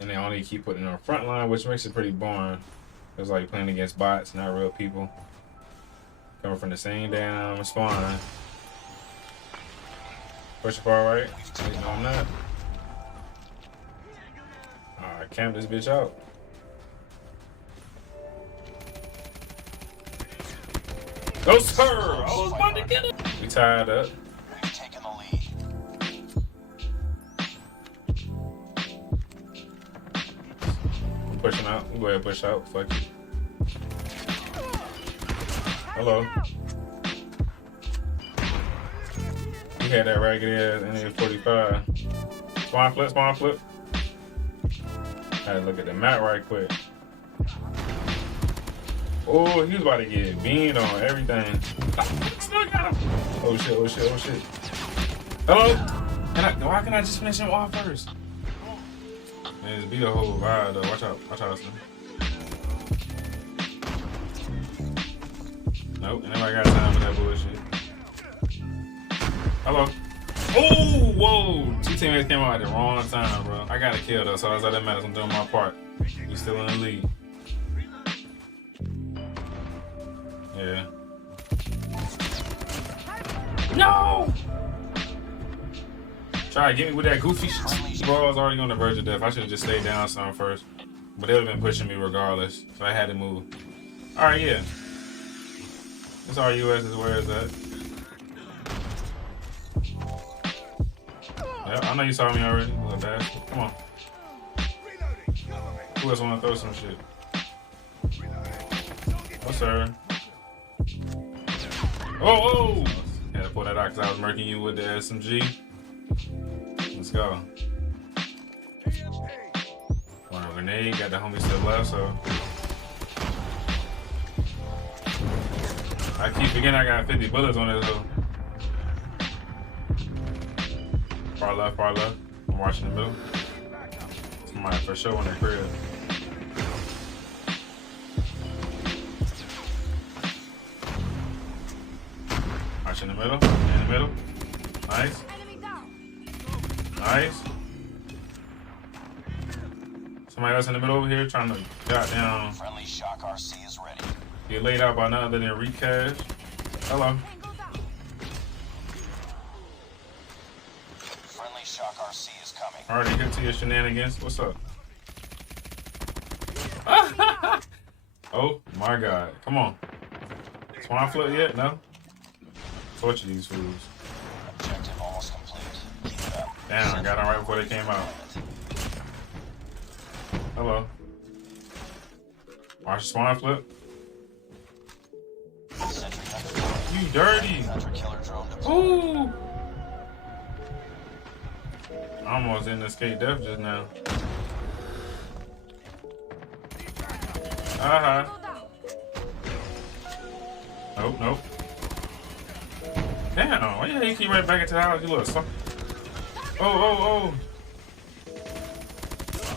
and they only keep putting it on front line, which makes it pretty boring. It's like playing against bots, not real people. Coming from the same damn spawn. Push the far right. Waiting on that. Alright, camp this bitch out. Go, sir! I was about to get it. We tied up. We've taken the lead. I'm pushing out. We go ahead and push out. Fuck it. Hello. We had that ragged ass NA-45. Spawn flip, spawn flip. Had to look at the map right quick. Oh, he was about to get beamed on everything. Still got him. Oh shit, oh shit, oh shit. Hello? Why can I just finish him off first? Man, it's beat a whole vibe though. Watch out, son. Nope, ain't nobody got time for that bullshit. Hello. Oh, whoa! Two teammates came out at the wrong time, bro. I got a kill though, so that's all that matters. I'm doing my part. We still in the lead. Yeah. No! Try to get me with that goofy shit. Bro, I was already on the verge of death. I should have just stayed down some first. But they would have been pushing me regardless. So I had to move. Alright, yeah. This RUS is where it's at. Yep, I know you saw me already. A little bad. Come on. Who else want to throw some shit? Oh, sir. Oh! Had to pull that out because I was murking you with the SMG. Let's go. One grenade. Got the homie still left, so. I keep forgetting I got 50 bullets on this though. Far left, far left. I'm watching the middle. Somebody for sure on the crib. Watch in the middle. In the middle. Nice. Nice. Somebody else in the middle over here trying to jot down. Friendly Shock RC is ready. Get laid out by none other than Recash. Hello. Friendly Shock RC is coming. Already get to your shenanigans. What's up? Oh my god. Come on. Spawn flip yet? No? Torture these fools. Objective almost complete. Keep it up. Damn, I got them right before they came out. Hello. Watch the spawn flip. You dirty. Ooh. I almost didn't escape death just now. Nope, nope. Damn, why you keep right back into the house, you little sucker? Oh.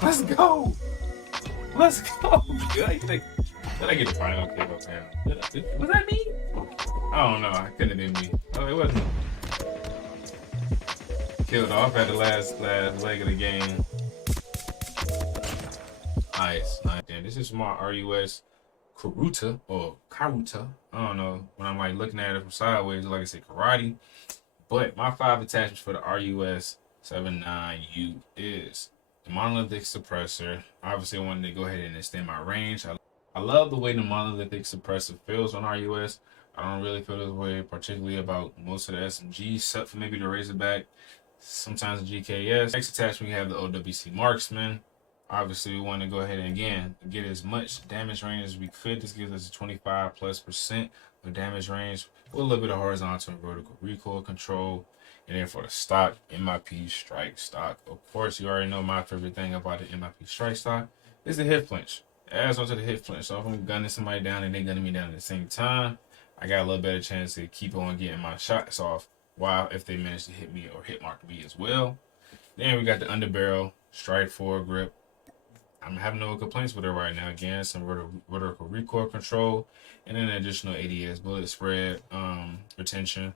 Let's go. Let's go. Did I get the final kill up there? Was that me? I don't know. I couldn't have been me. Oh, it wasn't. Killed off at the last leg of the game. Nice. Damn, this is my RUS Karuto or Karuto. I don't know. When I'm like looking at it from sideways, like I said, karate. But my 5 attachments for the RUS 79U is the monolithic suppressor. Obviously, I wanted to go ahead and extend my range. I love the way the monolithic suppressor feels on RUS. I don't really feel this way particularly about most of the SMGs, except for maybe the Razorback, sometimes the GKS. Next attachment, we have the OWC Marksman. Obviously, we want to go ahead and, again, get as much damage range as we could. This gives us a 25+% of damage range with a little bit of horizontal and vertical recoil control. And then for the stock, MIP Strike Stock. Of course, you already know my favorite thing about the MIP Strike Stock is the hit flinch. It adds on to the hit flinch. So if I'm gunning somebody down and they gunning me down at the same time, I got a little better chance to keep on getting my shots off while if they manage to hit me or hit mark me as well. Then we got the underbarrel Strike 4 grip. I'm having no complaints with it right now. Again, some vertical recoil control and an additional ADS bullet spread retention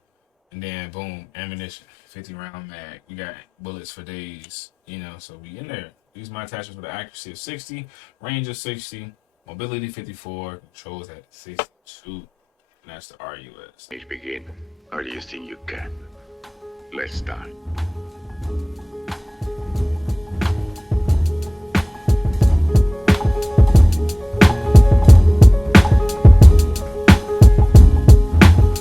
And then boom, ammunition, 50 round mag. We got bullets for days, you know, so we in there. Use my attachments with an accuracy of 60, range of 60, mobility 54, controls at 62. And that's the RUS. Let's begin. Or do you think you can? Let's start.